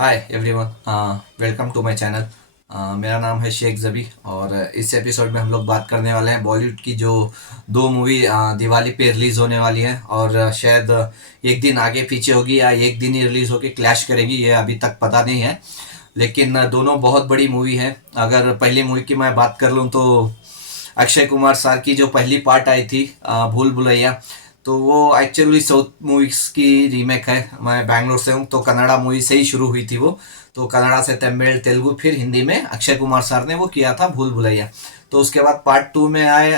Hi everyone, welcome to my channel. मेरा नाम है शेख जबी और इस एपिसोड में हम लोग बात करने वाले हैं बॉलीवुड की जो दो मूवी दिवाली पे रिलीज़ होने वाली है और शायद एक दिन आगे पीछे होगी या एक दिन ही रिलीज़ होगी, क्लैश करेगी, ये अभी तक पता नहीं है। लेकिन दोनों बहुत बड़ी मूवी है। अगर पहली मूवी की मैं बात कर लूँ तो अक्षय कुमार सर की जो पहली पार्ट आई थी भूल भुलैया, तो वो एक्चुअली साउथ मूवीज की रीमेक है। मैं बैंगलोर से हूँ तो कन्नड़ा मूवी से ही शुरू हुई थी वो। तो कन्नड़ा से तमिल तेलुगु फिर हिंदी में अक्षय कुमार सर ने वो किया था भूल भुलैया। तो उसके बाद पार्ट टू में आए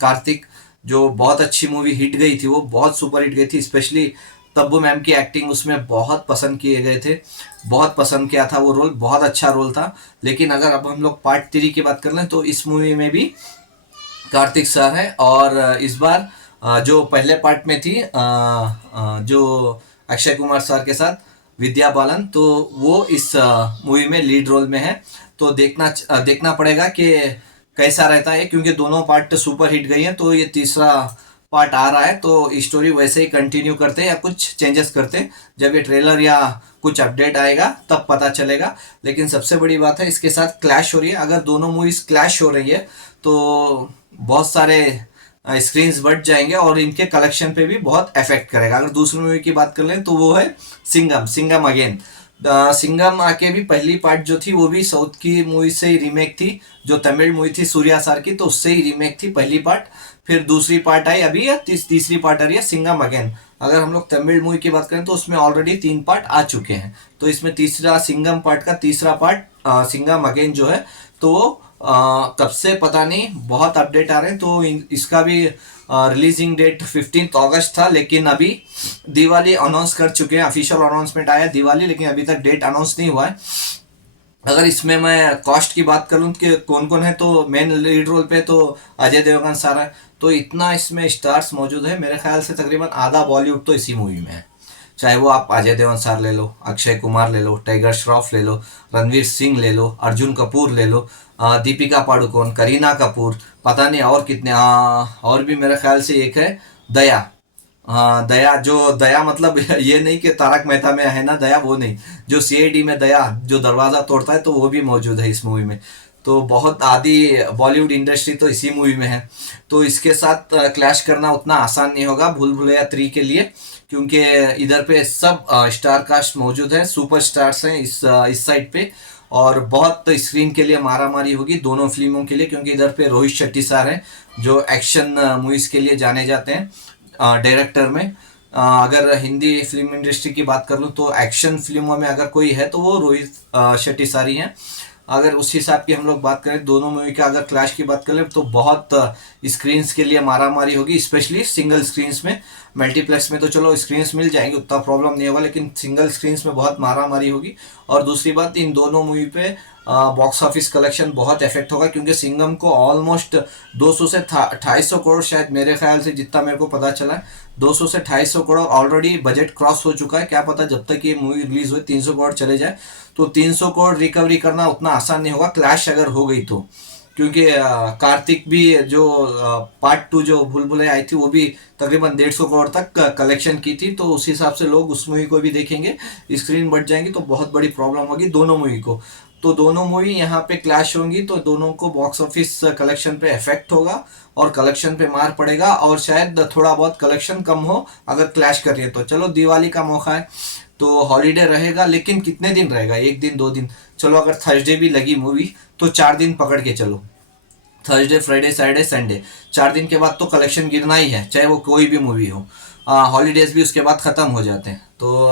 कार्तिक, जो बहुत अच्छी मूवी हिट गई थी, वो बहुत सुपर हिट गई थी। स्पेशली तब्बू मैम की एक्टिंग उसमें बहुत पसंद किए गए थे, बहुत पसंद किया था वो रोल, बहुत अच्छा रोल था। लेकिन अगर अब हम लोग पार्ट थ्री की बात कर लें तो इस मूवी में भी कार्तिक सर है और इस बार जो पहले पार्ट में थी जो अक्षय कुमार सर के साथ विद्या बालन, तो वो इस मूवी में लीड रोल में है। तो देखना पड़ेगा कि कैसा रहता है, क्योंकि दोनों पार्ट सुपर हिट गई हैं। तो ये तीसरा पार्ट आ रहा है तो स्टोरी वैसे ही कंटिन्यू करते हैं या कुछ चेंजेस करते हैं, जब ये ट्रेलर या कुछ अपडेट आएगा तब पता चलेगा। लेकिन सबसे बड़ी बात है, इसके साथ क्लैश हो रही है। अगर दोनों मूवीज क्लैश हो रही है तो बहुत सारे स्क्रीन्स बढ़ जाएंगे और इनके कलेक्शन पे भी बहुत इफेक्ट करेगा। अगर दूसरी मूवी की बात कर लें तो वो है सिंघम, सिंघम अगेन। सिंघम आके भी पहली पार्ट जो थी वो भी साउथ की मूवी से ही रीमेक थी, जो तमिल मूवी थी सूर्या सर की, तो उससे ही रीमेक थी पहली पार्ट। फिर दूसरी पार्ट आई अभी, या तीसरी पार्ट आ रही है सिंघम अगेन। अगर हम लोग तमिल मूवी की बात करें तो उसमें ऑलरेडी 3 पार्ट आ चुके हैं। तो इसमें तीसरा सिंघम पार्ट का तीसरा पार्ट सिंघम अगेन जो है, तो कब से पता नहीं, बहुत अपडेट आ रहे हैं। तो इसका भी रिलीजिंग डेट 15 अगस्त था, लेकिन अभी दिवाली अनाउंस कर चुके हैं, ऑफिशियल अनाउंसमेंट आया दिवाली, लेकिन अभी तक डेट अनाउंस नहीं हुआ है। अगर इसमें मैं कॉस्ट की बात करूँ कि कौन कौन है, तो मेन लीड रोल पे तो अजय देवगन सर है। तो इतना इसमें स्टार्स मौजूद है, मेरे ख्याल से तकरीबन आधा बॉलीवुड तो इसी मूवी में है। चाहे वो आप अजय देवगन सर ले लो, अक्षय कुमार ले लो, टाइगर श्रॉफ ले लो, रणवीर सिंह ले लो, अर्जुन कपूर ले लो, दीपिका पादुकोण, करीना कपूर, पता नहीं और कितने, और भी मेरे ख्याल से एक है दया। हाँ दया, जो दया मतलब ये नहीं कि तारक मेहता में है ना दया, वो नहीं, जो सीआईडी में दया जो दरवाजा तोड़ता है, तो वो भी मौजूद है इस मूवी में। तो बहुत आधी बॉलीवुड इंडस्ट्री तो इसी मूवी में है। तो इसके साथ क्लैश करना उतना आसान नहीं होगा भूल भुलैया 3 के लिए, क्योंकि इधर पे सब स्टार कास्ट मौजूद है, सुपर स्टार्स हैं इस साइड पे। और बहुत स्क्रीन के लिए मारा मारी होगी दोनों फिल्मों के लिए, क्योंकि इधर पे रोहित शेट्टी सर हैं जो एक्शन मूवीज के लिए जाने जाते हैं डायरेक्टर में। अगर हिंदी फिल्म इंडस्ट्री की बात कर लूँ तो एक्शन फिल्मों में अगर कोई है तो वो रोहित शेट्टी सर ही हैं। अगर उस हिसाब की हम लोग बात करें दोनों मूवी का, अगर क्लैश की बात करें तो बहुत स्क्रीन्स के लिए मारा मारी होगी, स्पेशली सिंगल स्क्रीन्स में। मल्टीप्लेक्स में तो चलो स्क्रीन्स मिल जाएंगे, उतना प्रॉब्लम नहीं होगा, लेकिन सिंगल स्क्रीन्स में बहुत मारा मारी होगी। और दूसरी बात, इन दोनों मूवी पे बॉक्स ऑफिस कलेक्शन बहुत इफेक्ट होगा, क्योंकि सिंघम को ऑलमोस्ट 200 से 250 करोड़, शायद मेरे ख्याल से जितना मेरे को पता चला है, 200 से 250 करोड़ ऑलरेडी बजट क्रॉस हो चुका है। क्या पता जब तक ये मूवी रिलीज हुई 300 करोड़ चले जाए। तो 300 करोड़ रिकवरी करना उतना आसान नहीं होगा क्लैश अगर हो गई तो, क्योंकि कार्तिक भी जो पार्ट टू जो भूल भुलैया आई थी वो भी तकरीबन 150 करोड़ तक कलेक्शन की थी। तो उस हिसाब से लोग उस मूवी को भी देखेंगे, स्क्रीन बढ़ जाएंगी, तो बहुत बड़ी प्रॉब्लम होगी दोनों मूवी को। तो दोनों मूवी यहाँ पे क्लैश होंगी तो दोनों को बॉक्स ऑफिस कलेक्शन पे इफेक्ट होगा और कलेक्शन पे मार पड़ेगा, और शायद थोड़ा बहुत कलेक्शन कम हो अगर क्लैश कर रही है तो। चलो दिवाली का मौका है तो हॉलीडे रहेगा, लेकिन कितने दिन रहेगा, एक दिन 2 दिन? चलो अगर थर्सडे भी लगी मूवी तो 4 दिन पकड़ के चलो, थर्सडे फ्राइडे सैटरडे संडे, 4 दिन के बाद तो कलेक्शन गिरना ही है, चाहे वो कोई भी मूवी हो। हॉलीडेज भी उसके बाद ख़त्म हो जाते हैं। तो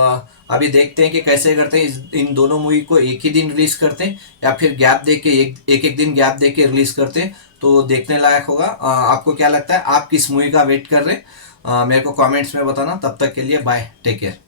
अभी देखते हैं कि कैसे करते हैं, इन दोनों मूवी को एक ही दिन रिलीज़ करते हैं या फिर गैप दे के एक दिन गैप दे के रिलीज़ करते हैं, तो देखने लायक होगा। आपको क्या लगता है, आप किस मूवी का वेट कर रहे हैं? मेरे को कमेंट्स में बताना। तब तक के लिए बाय, टेक केयर।